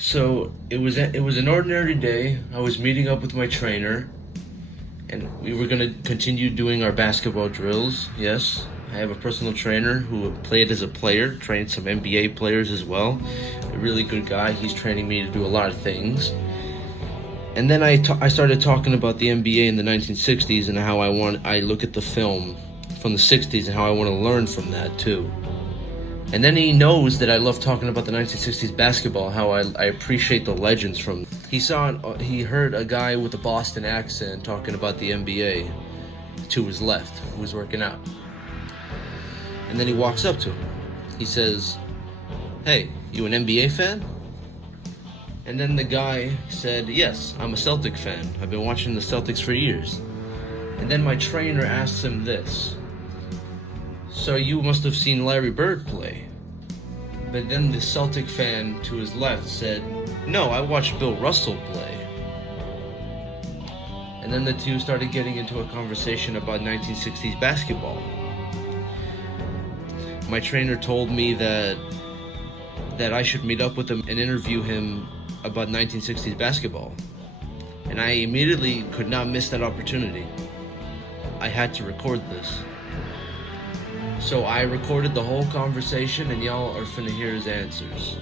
So it was an ordinary day. I was meeting up with my trainer, and we were gonna continue doing our basketball drills. Yes, I have a personal trainer who played as a player, trained some NBA players as well. A really good guy. He's training me to do a lot of things. And then I started talking about the NBA in the 1960s and how I look at the film from the 60s and how I want to learn from that too. And then he knows that I love talking about the 1960s basketball, how I appreciate the legends from. He heard a guy with a Boston accent talking about the NBA to his left, who was working out. And then he walks up to him. He says, "Hey, you an NBA fan?" And then the guy said, "Yes, I'm a Celtic fan. I've been watching the Celtics for years." And then my trainer asks him this: "So you must have seen Larry Bird play?" But then the Celtic fan to his left said, "No, I watched Bill Russell play." And then the two started getting into a conversation about 1960s basketball. My trainer told me that I should meet up with him and interview him about 1960s basketball. And I immediately could not miss that opportunity. I had to record this. So I recorded the whole conversation, and y'all are finna hear his answers.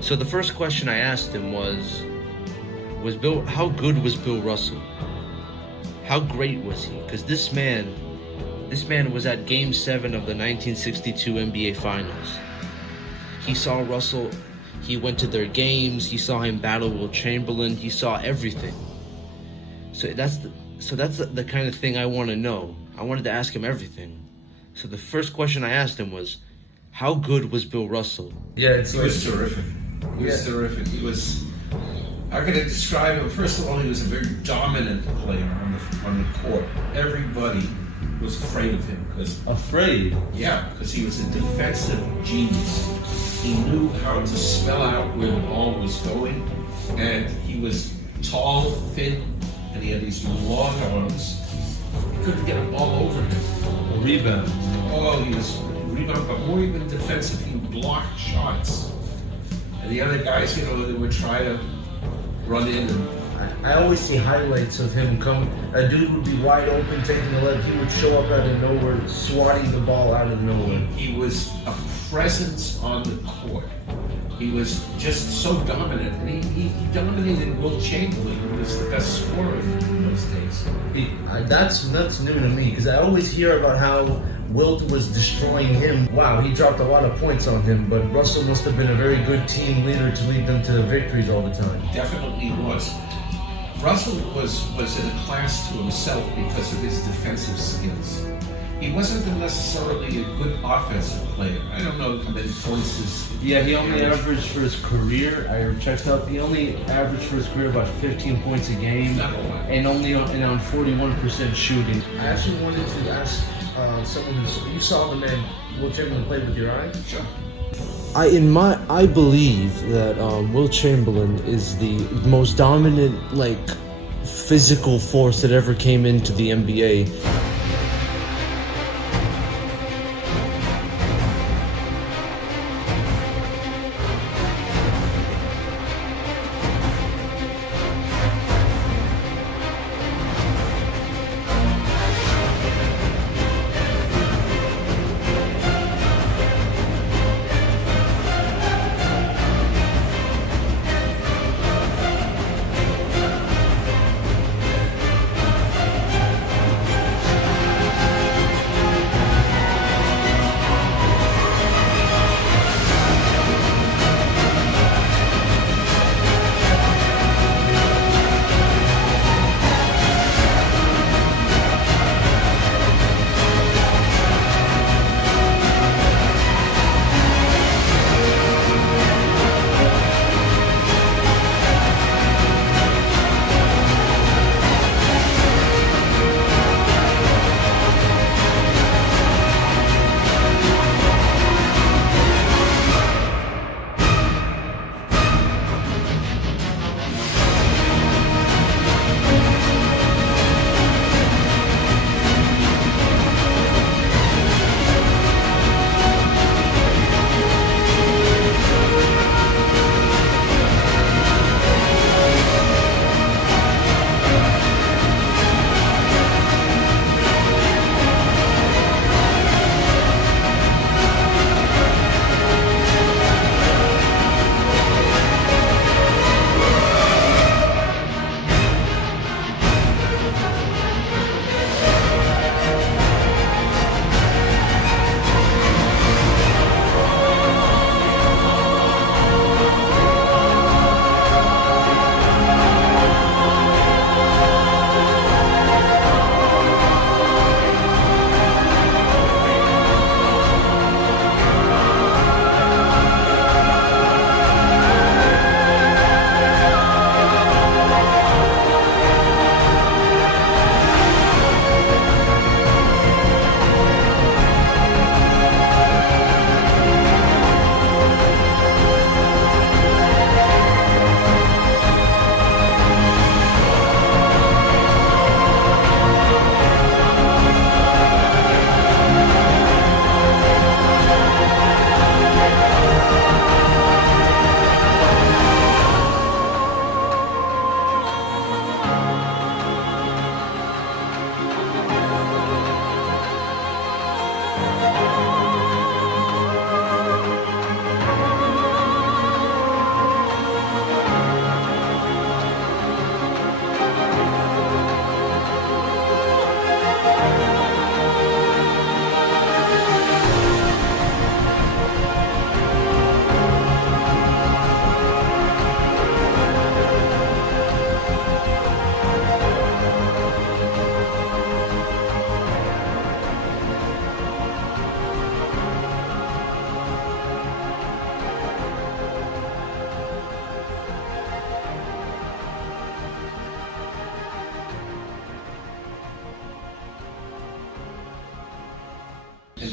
So the first question I asked him was how good was Bill Russell? How great was he? Because this man was at Game 7 of the 1962 NBA Finals. He saw Russell, he went to their games, he saw him battle Wilt Chamberlain, he saw everything. So that's the kind of thing I want to know. I wanted to ask him everything. So the first question I asked him was, how good was Bill Russell? Yeah, he was terrific. He was terrific. He was, how can I describe him? First of all, he was a very dominant player on the court. Everybody was afraid of him. Afraid? Yeah, because he was a defensive genius. He knew how to smell out where the ball was going, and he was tall, thin, and he had these long arms. You couldn't get a ball over him. A rebound. Oh, he was rebound, but more even defensive. He blocked shots. And the other guys, they would try to run in. And I always see highlights of him come. A dude would be wide open, taking the left. He would show up out of nowhere, swatting the ball out of nowhere. He was a presence on the court. He was just so dominant, and he dominated Wilt Chamberlain, who was the best scorer in those days. That's new to me, because I always hear about how Wilt was destroying him. Wow, he dropped a lot of points on him, but Russell must have been a very good team leader to lead them to victories all the time. Definitely was. Russell was in a class to himself because of his defensive skills. He wasn't necessarily a good offensive player. I don't know how many points his... Yeah, he only averaged for his career, I checked out, he only averaged for his career about 15 points a game, and only on 41% shooting. I actually wanted to ask someone you saw the man Wilt Chamberlain play with your eye? Sure. I believe that Wilt Chamberlain is the most dominant, physical force that ever came into the NBA.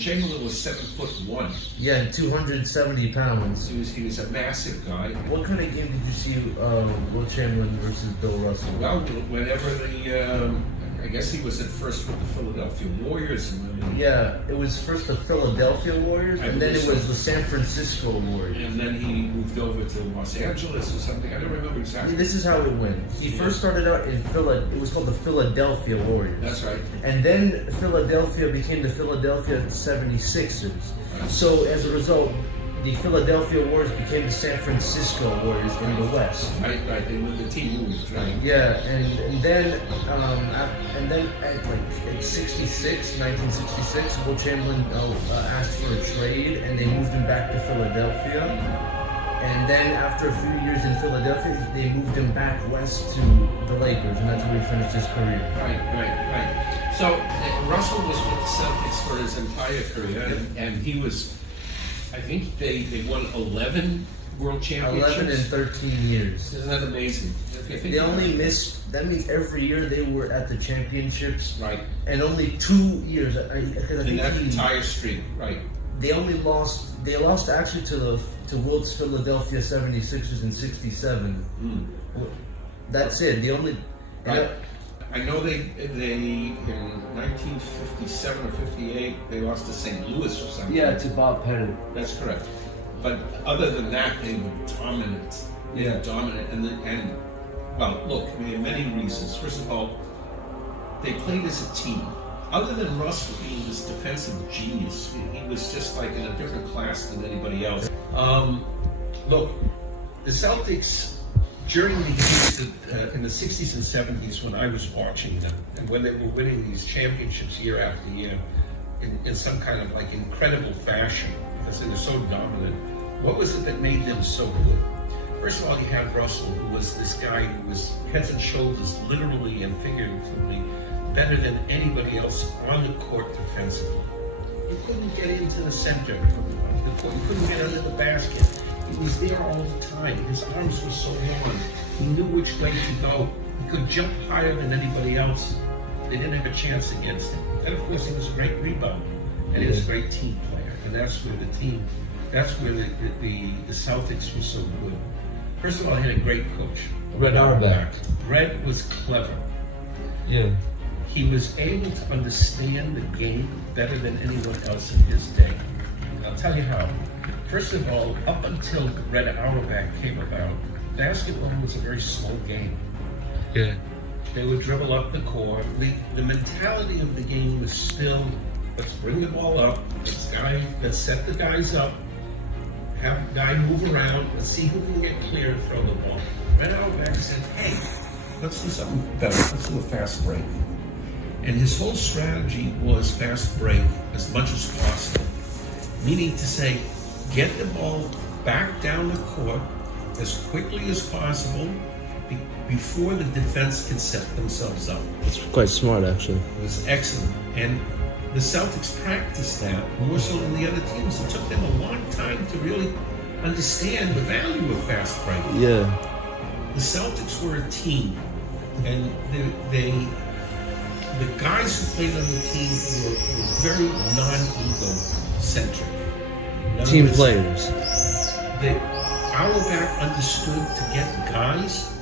Chamberlain was 7'1". Yeah, and 270 pounds. He was a massive guy. What kind of game did you see Wilt Chamberlain versus Bill Russell? Well, whenever I guess he was at first with the Philadelphia Warriors. Yeah, it was first the Philadelphia Warriors, and then it was the San Francisco Warriors. And then he moved over to Los Angeles or something. I don't remember exactly. This is how it went. He first started out in it was called the Philadelphia Warriors. That's right. And then Philadelphia became the Philadelphia 76ers. So as a result, the Philadelphia Warriors became the San Francisco Warriors in the West. Right. The team moved, right? Yeah, and then at 66, 1966, Wilt Chamberlain asked for a trade, and they moved him back to Philadelphia. And then after a few years in Philadelphia, they moved him back west to the Lakers, and that's where he finished his career. Right. So Russell was with the Celtics for his entire career, and he was. I think they won 11 world championships. 11 in 13 years. Isn't that amazing? They only missed. That means every year they were at the championships. Right. And only 2 years. In that entire streak, right. They only lost. They lost actually to Wilt's Philadelphia 76ers in '67. That's it. The only. Right. I know they in 1957 or 58 they lost to St. Louis or something. Yeah, to Bob Pettit. That's correct. But other than that, they were dominant. They were dominant, and well, look, I mean, many reasons. First of all, they played as a team. Other than Russell being this defensive genius, he was just like in a different class than anybody else. Look, the Celtics. During the years in the 60s and 70s, when I was watching them, and when they were winning these championships year after year, in some kind of like incredible fashion, because they were so dominant, what was it that made them so good? First of all, you had Russell, who was this guy who was heads and shoulders, literally and figuratively, better than anybody else on the court defensively. You couldn't get into the center of the court. You couldn't get under the basket. He was there all the time. His arms were so long. He knew which way to go. He could jump higher than anybody else. They didn't have a chance against him. And of course, he was a great rebounder, and he was a great team player. And that's where the Celtics were so good. First of all, he had a great coach, Red Auerbach. Red was clever. Yeah. He was able to understand the game better than anyone else in his day. And I'll tell you how. First of all, up until Red Auerbach came about, basketball was a very slow game. Yeah. They would dribble up the court. The mentality of the game was still, let's bring the ball up, let's set the guys up, have the guy move around, let's see who can get clear and throw the ball. Red Auerbach said, hey, let's do something better. Let's do a fast break. And his whole strategy was fast break as much as possible. Meaning to say, get the ball back down the court as quickly as possible before the defense can set themselves up. It's quite smart, actually. It was excellent. And the Celtics practiced that more so than the other teams. It took them a long time to really understand the value of fast break. Yeah. The Celtics were a team, and the guys who played on the team were very non-ego centric. Team players. Auerbach understood to get guys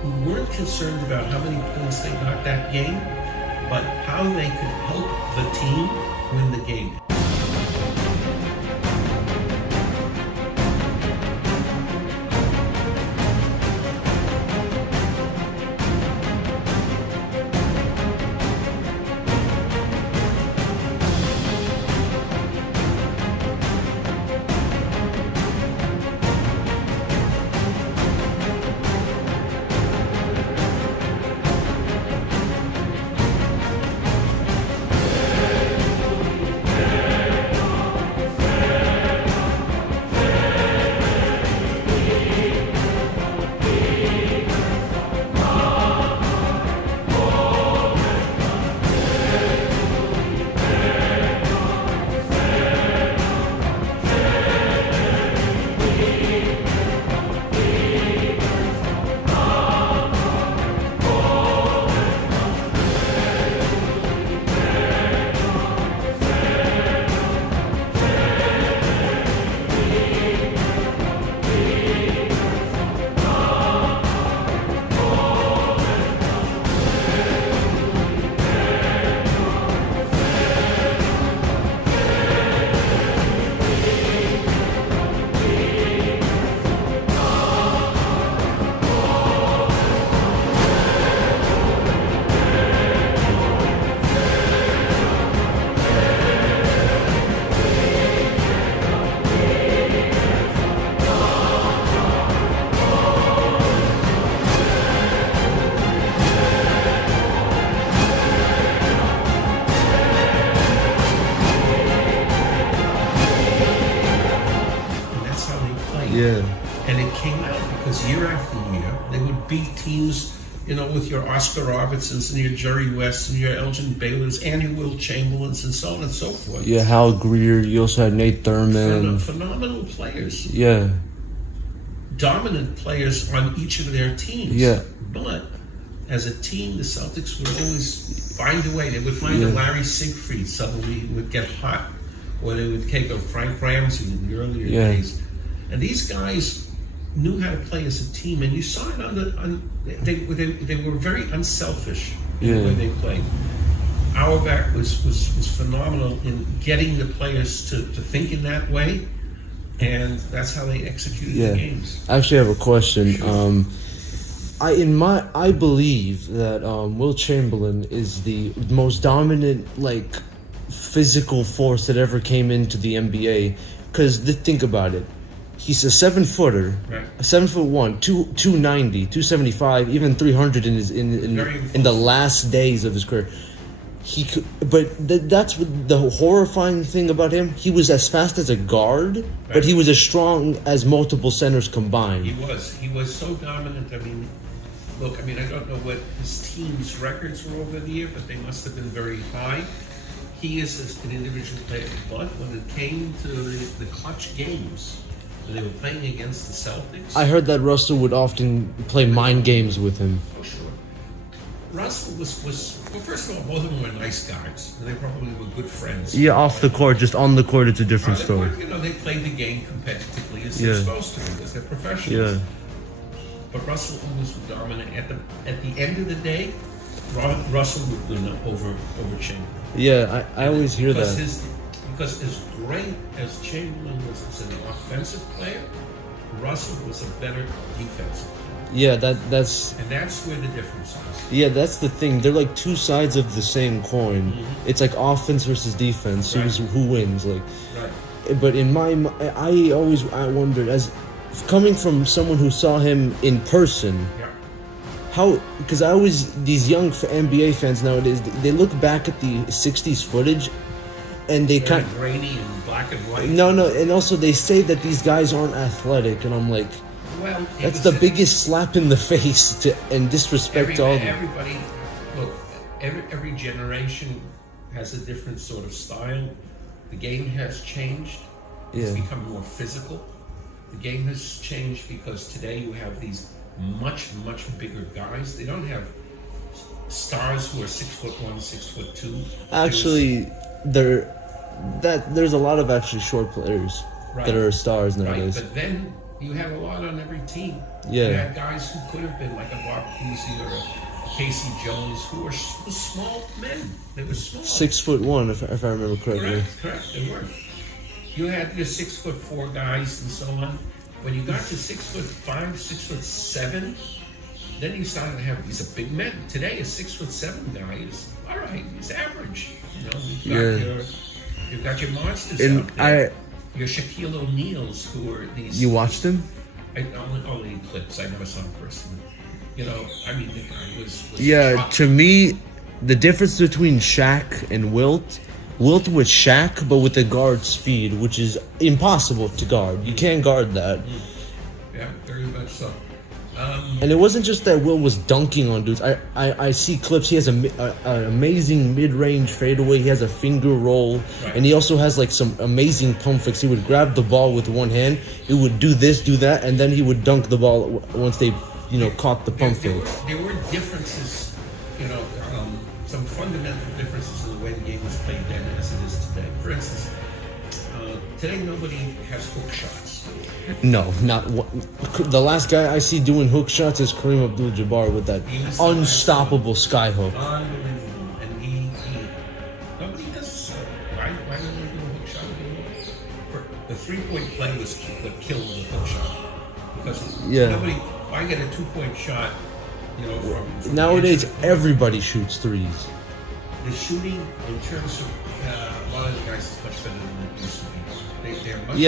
who weren't concerned about how many points they got that game, but how they could help the team win the game. And it came out because year after year, they would beat teams, with your Oscar Robertsons and your Jerry Wests and your Elgin Baylors and your Wilt Chamberlains and so on and so forth. Yeah, Hal Greer. You also had Nate Thurman. Phenomenal players. Yeah. Dominant players on each of their teams. Yeah. But as a team, the Celtics would always find a way. They would find a Larry Siegfried suddenly would get hot, or they would take a Frank Ramsey in the earlier days. And these guys knew how to play as a team, and you saw it they were very unselfish in the way they played. Auerbach was phenomenal in getting the players to think in that way, and that's how they executed the games. I actually have a question. Sure. I believe that Wilt Chamberlain is the most dominant physical force that ever came into the NBA. Because think about it. He's a 7-footer, a 7'1", 290, 275, even 300 in the last days of his career. That's the horrifying thing about him. He was as fast as a guard, but he was as strong as multiple centers combined. He was so dominant. I don't know what his team's records were over the year, but they must have been very high. He is an individual player, but when it came to the clutch games, they were playing against the Celtics. I heard that Russell would often play mind games with him. Oh, sure. Russell was first of all, both of them were nice guys. And they probably were good friends. Yeah, off the court, just on the court, it's a different story. They played the game competitively as they're supposed to, because they're professionals. Yeah. But Russell always was dominant. At the end of the day, Russell would win over Chamberlain. Yeah, I always hear that. Because as great as Chamberlain was as an offensive player, Russell was a better defensive player. Yeah, that's where the difference is. Yeah, that's the thing. They're like two sides of the same coin. Mm-hmm. It's like offense versus defense. Right. Who wins? Right. But in my, I wondered, as coming from someone who saw him in person. Yeah. How? Because these young NBA fans nowadays, they look back at the '60s footage. And they kind of grainy and black and white. No, and also they say that these guys aren't athletic, and I'm like, well, that's the biggest slap in the face and disrespect to all of them. Everybody, look, every generation has a different sort of style. The game has changed. It's become more physical. The game has changed because today you have these much bigger guys. They don't have stars who are 6'1", 6'2". Actually, there's a lot of actually short players that are stars nowadays. Right, but then you have a lot on every team. Yeah. You had guys who could have been like a Bob Cousy or a Casey Jones, who were small men. They were small. 6'1", if I remember correctly. Correct. They were. You had your 6'4" guys and so on. When you got to 6'5", 6'7", then you started to have these big men. Today, a 6'7" guy is all right. He's average. You've got your monsters out there. Your Shaquille O'Neals, who are these. You watched him? Only in clips. I never saw him personally. The guy was to me, the difference between Shaq and Wilt was Shaq, but with the guard speed, which is impossible to guard. You can't guard that. Yeah, very much so. And it wasn't just that Wilt was dunking on dudes. I see clips. He has an amazing mid-range fadeaway. He has a finger roll, and he also has some amazing pump fakes. He would grab the ball with one hand. He would do this, do that, and then he would dunk the ball once they, caught the pump fake. There were differences, some fundamental differences in the way the game was played then as it is today. For instance, today nobody has hook shots. No, not one. The last guy I see doing hook shots is Kareem Abdul-Jabbar with that unstoppable sky hook. Unbelievable. And nobody does. Why don't they do a hook shot anymore? The 3-point play was what killed the hook shot. Because nobody, why get a 2-point shot, from nowadays everybody shoots threes. The shooting, in terms of a lot of the guys, is much better than it used to be.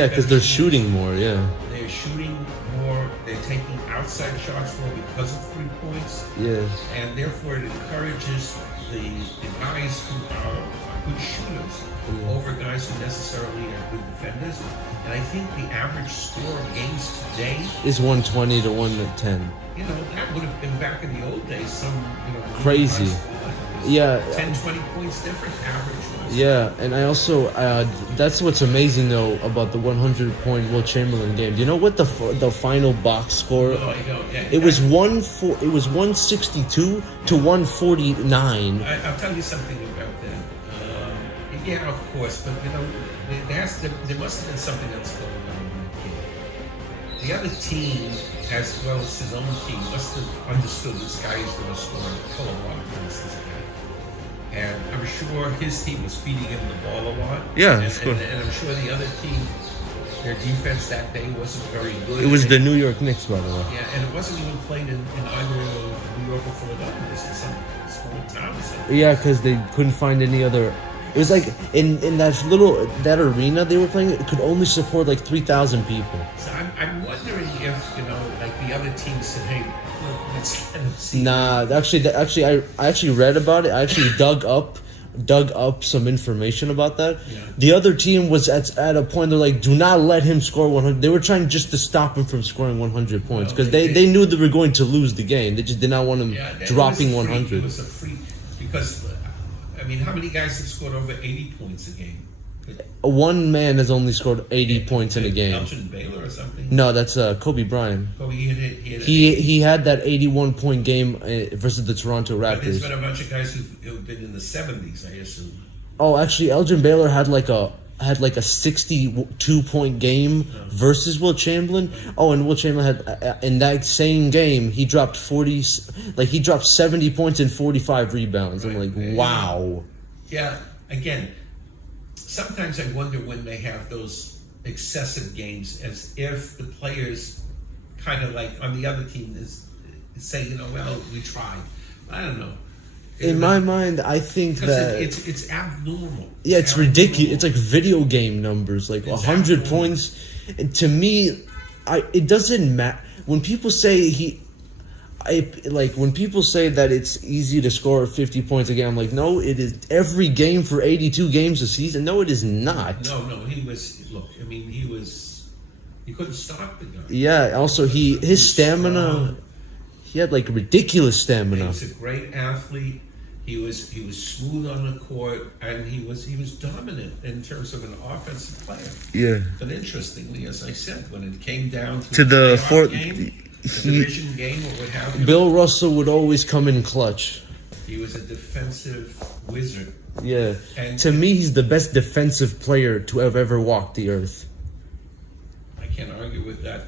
Because they're shooting more, They're shooting more, they're taking outside shots more because of 3 points. Yeah. And therefore it encourages the guys who are good shooters over guys who necessarily are good defenders. And I think the average score of games today, Is 120 to 110. you know, that would have been back in the old days, some, you know, Crazy. Yeah. 10, 20 points different average-wise. Yeah, and I also that's what's amazing though about the 100-point Wilt Chamberlain game. Do you know what the final box score? Oh, I know, yeah. It was 162 to 149. I'll tell you something about that. Yeah, of course, but you know, there must have been something else going on in the game. The other team, as well as his own team, must have understood this guy is going to score a hell of a lot of points this game. And I'm sure his team was feeding him the ball a lot. Yeah, and, of course. and I'm sure the other team, their defense that day wasn't very good. It was the New York Knicks, by the way. Yeah, and it wasn't even played in either New York or Philadelphia. It was in some small town or something. Yeah, because they couldn't find any other. It was like in that arena they were playing. It could only support like 3,000 people. So I'm wondering if, you know, like the other team said, hey, look, let's let him see. Nah, I actually read about it. I actually dug up some information about that. Yeah. The other team was at a point they're like, do not let him score 100. They were trying just to stop him from scoring 100 points because they knew they were going to lose the game. They just did not want him dropping 100. It was a freak because, I mean, how many guys have scored over 80 points a game? One man has only scored 80 points in a game. Elgin Baylor or something? No, that's Kobe Bryant. Kobe, He had that 81-point game versus the Toronto But there's Raptors. been a bunch of guys who've been in the 70s, I assume. Oh, actually, Elgin Baylor had like a 62-point game versus Wilt Chamberlain. Oh, and Wilt Chamberlain had in that same game he dropped 70 points and 45 rebounds. I'm like, wow. Yeah, again, sometimes I wonder when they have those excessive games, as if the players kind of like on the other team say, you know, well, we tried. I don't know. In my mind, I think that it's abnormal. yeah, it's ridiculous. It's like video game numbers, like 100 points. And to me, it doesn't matter when people say when people say that it's easy to score 50 points a game. I'm like, no, it is every game for 82 games a season. No, it is not. No, he was. Look, I mean, he couldn't stop the guy. Yeah. Also, his stamina. He had like ridiculous stamina. He was a great athlete. He was smooth on the court, and he was dominant in terms of an offensive player. Yeah. But interestingly, as I said, when it came down To the playoff fourth- game, the division game, or what have you, Bill Russell would always come in clutch. he was a defensive wizard. Yeah. And To me, he's the best defensive player to have ever walked the earth. I can't argue with that.